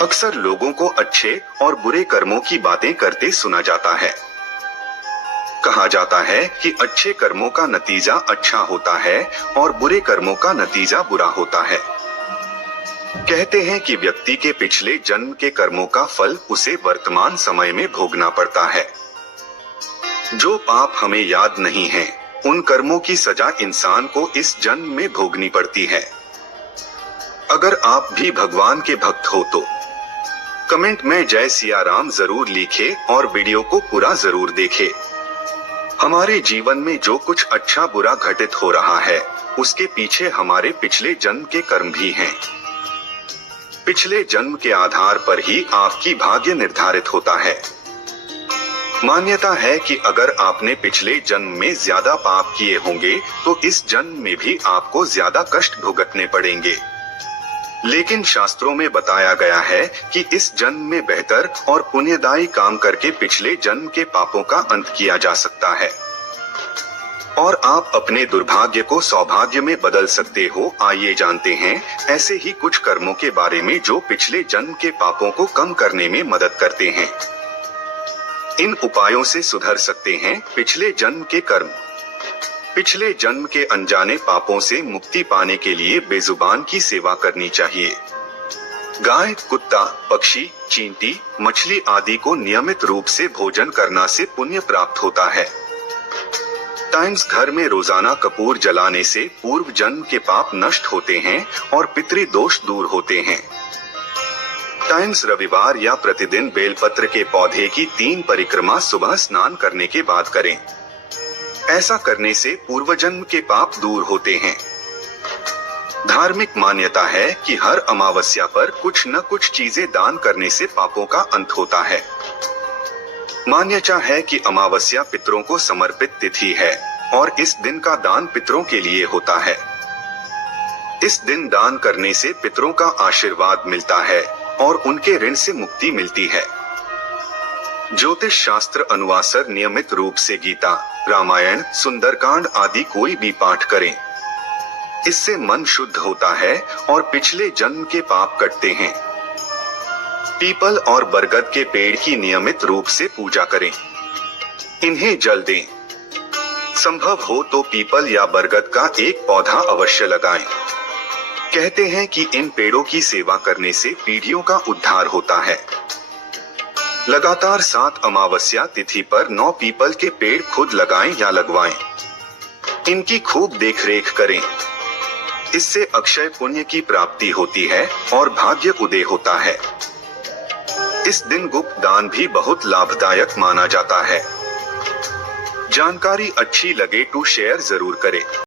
अक्सर लोगों को अच्छे और बुरे कर्मों की बातें करते सुना जाता है। कहा जाता है कि अच्छे कर्मों का नतीजा अच्छा होता है और बुरे कर्मों का नतीजा बुरा होता है। कहते हैं कि व्यक्ति के पिछले जन्म के कर्मों का फल उसे वर्तमान समय में भोगना पड़ता है। जो पाप हमें याद नहीं है, उन कर्मों की सजा इंसान को इस जन्म में भोगनी पड़ती है। अगर आप भी भगवान के भक्त हो तो कमेंट में जय सिया राम जरूर लिखे और वीडियो को पूरा जरूर देखें। हमारे जीवन में जो कुछ अच्छा बुरा घटित हो रहा है, उसके पीछे हमारे पिछले जन्म के कर्म भी हैं। पिछले जन्म के आधार पर ही आपकी भाग्य निर्धारित होता है। मान्यता है कि अगर आपने पिछले जन्म में ज्यादा पाप किए होंगे तो इस जन्म में भी आपको ज्यादा कष्ट भुगतने पड़ेंगे। लेकिन शास्त्रों में बताया गया है कि इस जन्म में बेहतर और पुण्यदायी काम करके पिछले जन्म के पापों का अंत किया जा सकता है और आप अपने दुर्भाग्य को सौभाग्य में बदल सकते हो। आइए जानते हैं ऐसे ही कुछ कर्मों के बारे में जो पिछले जन्म के पापों को कम करने में मदद करते हैं। इन उपायों से सुधर सकते हैं पिछले जन्म के कर्म। पिछले जन्म के अनजाने पापों से मुक्ति पाने के लिए बेजुबान की सेवा करनी चाहिए। गाय, कुत्ता, पक्षी, चींटी, मछली आदि को नियमित रूप से भोजन करना से पुण्य प्राप्त होता है। टाइम्स घर में रोजाना कपूर जलाने से पूर्व जन्म के पाप नष्ट होते हैं और पितृदोष दूर होते हैं। टाइम्स रविवार या प्रतिदिन बेलपत्र के पौधे की 3 परिक्रमा सुबह स्नान करने के बाद करें। ऐसा करने से पूर्व जन्म के पाप दूर होते हैं। धार्मिक मान्यता है कि हर अमावस्या पर कुछ न कुछ चीजें दान करने से पापों का अंत होता है। मान्यता है कि अमावस्या पितरों को समर्पित तिथि है और इस दिन का दान पितरों के लिए होता है। इस दिन दान करने से पितरों का आशीर्वाद मिलता है और उनके ऋण से मुक्ति मिलती है। ज्योतिष शास्त्र अनुसार नियमित रूप से गीता, रामायण, सुंदरकांड आदि कोई भी पाठ करें। इससे मन शुद्ध होता है और पिछले जन्म के पाप कटते हैं। पीपल और बरगद के पेड़ की नियमित रूप से पूजा करें। इन्हें जल दें। संभव हो तो पीपल या बरगद का एक पौधा अवश्य लगाएं। कहते हैं कि इन पेड़ों की सेवा करने से पीढ़ियों का उद्धार होता है। लगातार 7 अमावस्या तिथि पर 9 पीपल के पेड़ खुद लगाएं या लगवाएं। इनकी खूब देखरेख करें। इससे अक्षय पुण्य की प्राप्ति होती है और भाग्य उदय होता है। इस दिन गुप्त दान भी बहुत लाभदायक माना जाता है। जानकारी अच्छी लगे तो शेयर जरूर करें।